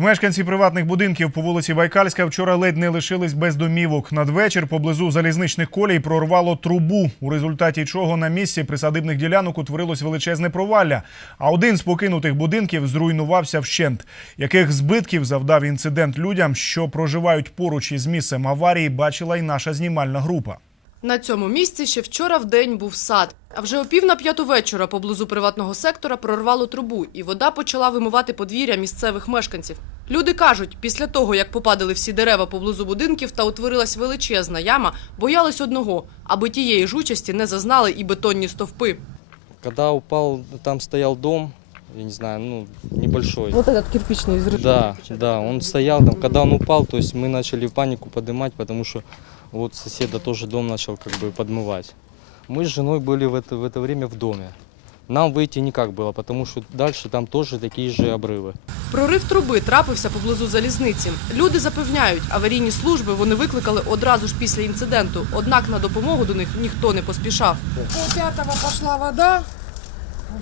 Мешканці приватних будинків по вулиці Байкальська вчора ледь не лишились без домівок. Надвечір поблизу залізничних колій прорвало трубу, у результаті чого на місці присадибних ділянок утворилось величезне провалля. А один з покинутих будинків зруйнувався вщент. Яких збитків завдав інцидент людям, що проживають поруч із місцем аварії, бачила й наша знімальна група. На цьому місці ще вчора в день був сад. А вже о пів на п'яту вечора поблизу приватного сектора прорвало трубу, і вода почала вимивати подвір'я місцевих мешканців. Люди кажуть, після того, як попадали всі дерева поблизу будинків та утворилась величезна яма, боялись одного, аби тієї ж участі не зазнали і бетонні стовпи. Когда упал, там стоял дом, я не знаю, ну, небольшой. Вот этот кирпичный взрыв. Да, да, он стоял там. Когда он упал, то есть мы начали в панику поднимать, потому что вот соседа тоже дом начал как бы подмывать. Мы с женой были в это, в это время в доме. Нам выйти никак было, потому что дальше там тоже такие же обрывы. Прорив труби трапився поблизу залізниці. Люди запевняють, аварійні служби вони викликали одразу ж після інциденту. Однак на допомогу до них ніхто не поспішав. Пол пятого пошла вода, в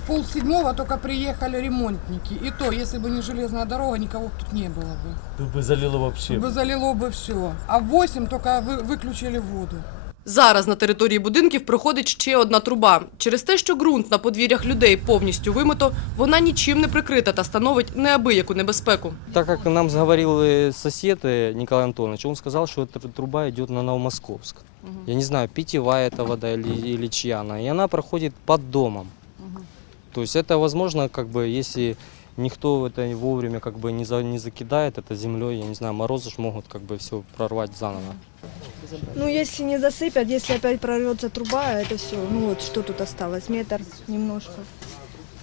пол седьмого только приехали ремонтники. И то, если бы не железная дорога, никого б тут не было бы. Тут бы залило вообще. Бы залило бы все. А в 8 только вы- выключили воду. Зараз на території будинків проходить ще одна труба. Через те, що ґрунт на подвір'ях людей повністю вимито, вона нічим не прикрита та становить неабияку небезпеку. Так как нам говорил э, сосед э, Николай Антонович, он сказал, что эта труба идет на Новомосковск. Я не знаю, питьевая это вода или, или чья она. И она проходит под домом. То есть это возможно, как бы, если никто это вовремя как бы не, за, не закидает это землей, я не знаю, морозы ж могут как бы все прорвать заново. Ну, если не засыпят, если опять прорвется труба, это все. Ну вот что тут осталось? Метр немножко.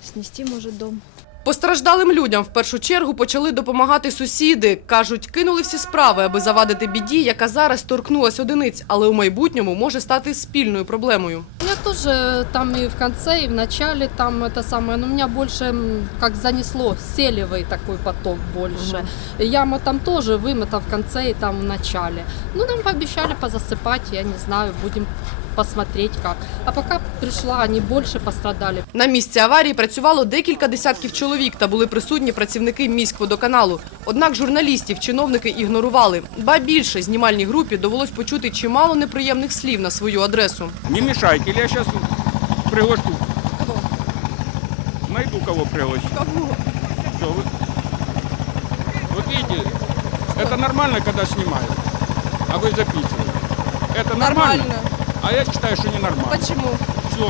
Снести может дом. Постраждалим людям в першу чергу почали допомагати сусіди. Кажуть, кинули всі справи, аби завадити біді, яка зараз торкнулась одиниць, але у майбутньому може стати спільною проблемою. У меня тоже там и в конце, и в начале там это самое, но меня больше м, как занесло, селевый такой поток больше. И Яма там тоже вымыта в конце и там в начале. Ну, нам пообещали позасыпать, я не знаю, будем посмотреть как. А пока пришла, они больше пострадали. На місці аварії працювало декілька десятків чоловік та були присутні працівники міськводоканалу. Однак журналістів чиновники ігнорували. Ба більше знімальній групі довелось почути чимало неприємних слів на свою адресу. Не мешайте, или я сейчас приглашу. Найду кого пригласить. Кого? Все, вы... Вот видите, это нормально, когда снимают, а вы записываете. Это нормально? А я считаю, что ненормально. Почему? Все,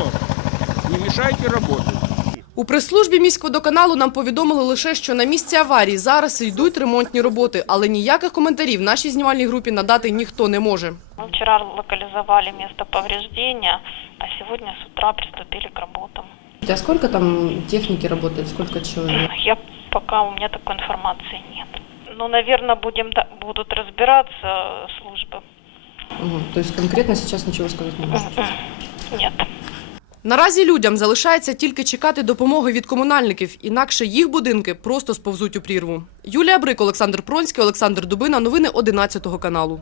не мешайте работать. У прес-службі міськводоканалу нам повідомили лише, що на місці аварії зараз йдуть ремонтні роботи, але ніяких коментарів нашій знімальній групі надати ніхто не може. Мы вчера локализовали место повреждения, а сегодня с утра приступили к работам. А сколько там техніки працює, скільки чоловік? Я пока у меня такой информации нет. Ну, наверное, будем да- будут разбираться э, То Тобто конкретно сейчас нічого сказати не Нет. Наразі людям залишається тільки чекати допомоги від комунальників, інакше їх будинки просто сповзуть у прірву. Юлія Брик, Олександр Пронський, Олександр Дубина. Новини 11 каналу.